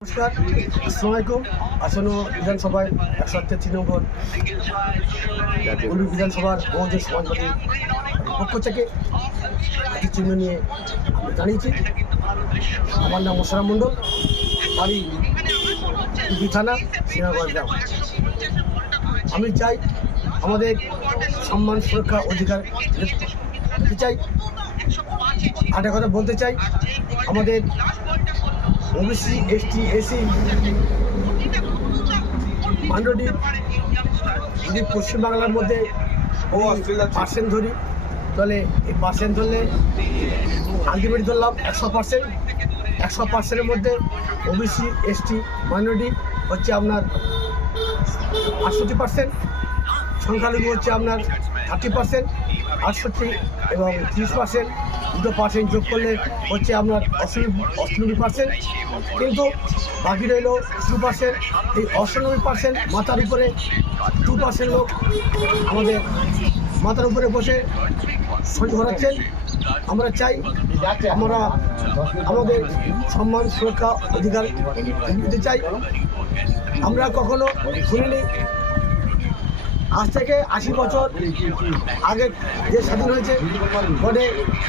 নমস্কার, আসসালামু আলাইকুম। আসন্ন বিধানসভায় 133 নম্বর বিধানসভার বহুজন সমাজবাদী পক্ষ থেকে একটি চিহ্ন নিয়ে আমি জানিয়েছি। আমার নাম মোশাররফ মণ্ডল, বাড়ি টুপি থানা, সিনাগঞ্জ গ্রাম। আমি চাই আমাদের সম্মান, সুরক্ষা, অধিকার দিতে চাই। একটা কথা বলতে চাই, আমাদের ওবিসি, এসটি, এসসি মাইনরিটি যদি পশ্চিমবাংলার মধ্যে পার্সেন্ট ধরি, তাহলে এই পার্সেন্ট ধরলে আলটিমেট ধরলাম 100%। মধ্যে ওবিসি, এসটি মাইনরিটি হচ্ছে আপনার 68%, সংখ্যালঘু হচ্ছে আপনার 30%, 68 এবং 30%, 2% যোগ করলে হচ্ছে আপনার 98%। কিন্তু বাকি রইল 2%। এই 98% মাথার উপরে 2% লোক আমাদের মাথার উপরে বসে শরীর ঘোরাচ্ছেন। আমরা চাই আমরা আমাদের সম্মান, সুরক্ষা, অধিকার দিতে চাই। আমরা কখনো শুনিনি আজ থেকে 80 বছর আগে যে স্বাধীন হয়েছে বলে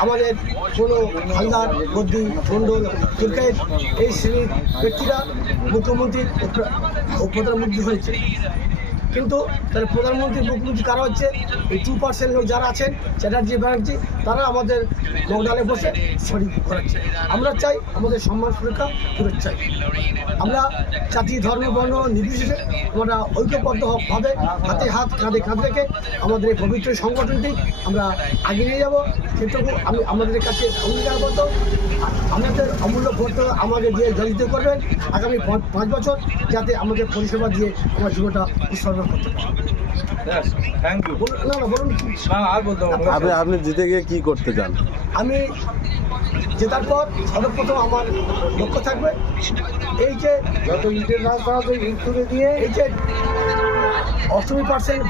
আমাদের কোনো হালদার, গদ্দি, মণ্ডল, তুর্কাইত এই শ্রেণীর ব্যক্তিরা মুখ্যমন্ত্রী ও প্রধানমন্ত্রী হয়েছে। কিন্তু তাহলে প্রধানমন্ত্রী, মুখ্যমন্ত্রী কারা হচ্ছে? এই 2% লোক যারা আছেন, চ্যাটার্জি, ব্যানার্জি, তারা আমাদের লকডাউনে বসে শরীর করাচ্ছে। আমরা চাই আমাদের সম্মান, সুরক্ষা ফেরত চাই। আমরা জাতি, ধর্ম, বর্ণ নির্বিশেষে আমরা ঐক্যবদ্ধভাবে হাতে হাত, কাঁধে কাঁধ রেখে আমাদের এই পবিত্র সংগঠনটি আমরা আগে নিয়ে যাব। সেটুকু আমি আমাদের কাছে অঙ্গীকারবদ্ধ। আমাদের অমূল্য ভোট আমাদের দিয়ে জয়যুক্ত করবেন আগামী 5 বছর, যাতে আমাদের পরিষেবা দিয়ে আমার জীবনটা উৎসর্গ করতে পারি। আপনি জিতে গিয়ে কি করতে চান? আমি জেতার পর সর্বপ্রথম আমার লক্ষ্য থাকবে এই যে যত ইটের রাস্তা আছে ইট তুলে দিয়ে এই যে 80%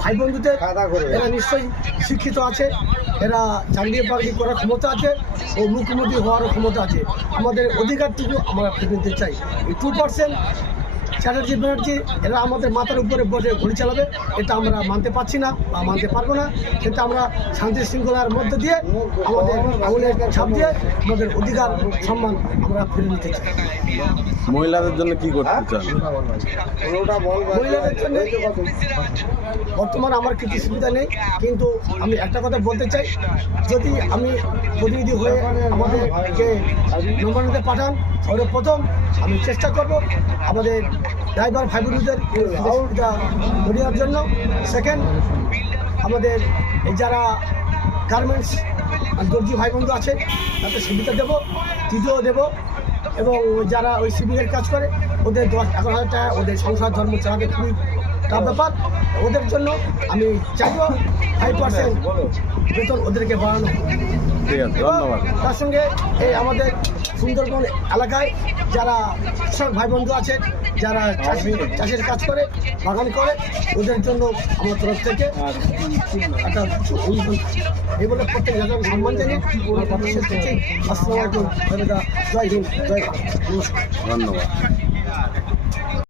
ভাই বন্ধুদের, এরা নিশ্চয়ই শিক্ষিত আছে, এরা চাকরি বাকরি করার ক্ষমতা আছে ও মুখ্যমন্ত্রী হওয়ারও ক্ষমতা আছে। আমাদের অধিকারটুকু আমরা ফিরে নিতে চাই। এই 2% চ্যাটার্জি, ব্যানার্জি এরা আমাদের মাথার উপরে বসে ঘড়ি চালাবে, এটা আমরা মানতে পারছি না বা মানতে পারবো না। সেটা আমরা শান্তি শৃঙ্খলার মধ্যে দিয়ে আমাদের আঙুলের ছাপ দিয়ে আমাদের অধিকার, সম্মান আমরা ফিরে নিতে চাই। মহিলাদের জন্য কি করতে চান? মহিলাদের জন্য বর্তমানে আমার কিছু সুবিধা নেই, কিন্তু আমি একটা কথা বলতে চাই, যদি আমি প্রতিনিধি হয়ে আমাদেরকে নবান্নতে পাঠান, সর্বপ্রথম আমি চেষ্টা করব আমাদের ড্রাইভার ভাই বোনদের সুবিধা দেওয়ার জন্য। সেকেন্ড, আমাদের যারা গার্মেন্টস দর্জি ভাই বন্ধু আছে তাদের সুবিধা দেবো, তৃতীয় দেবো। এবং যারা ওই সিভিলের কাজ করে ওদের 10-11,000 টাকা ওদের সংসার ধর্ম চালাতে খুবই টাফ ব্যাপার। ওদের জন্য আমি চাইব 5% বেতন ওদেরকে বাড়ানো। ঠিক আছে, ধন্যবাদ। তার সঙ্গে এই আমাদের সুন্দরবন এলাকায় যারা কৃষক ভাই বন্ধু আছেন, যারা চাষের কাজ করে, বাগান করে, ওদের জন্য আমার তরফ থেকে একটা কিছু অনুদান এই বলে প্রত্যেক জায়গায় সম্মান জানিয়ে আমার কথা শেষ করছি। আসসালামু আলাইকুম, জয় হিন্দ, জয় ভারত, নমস্কার, ধন্যবাদ।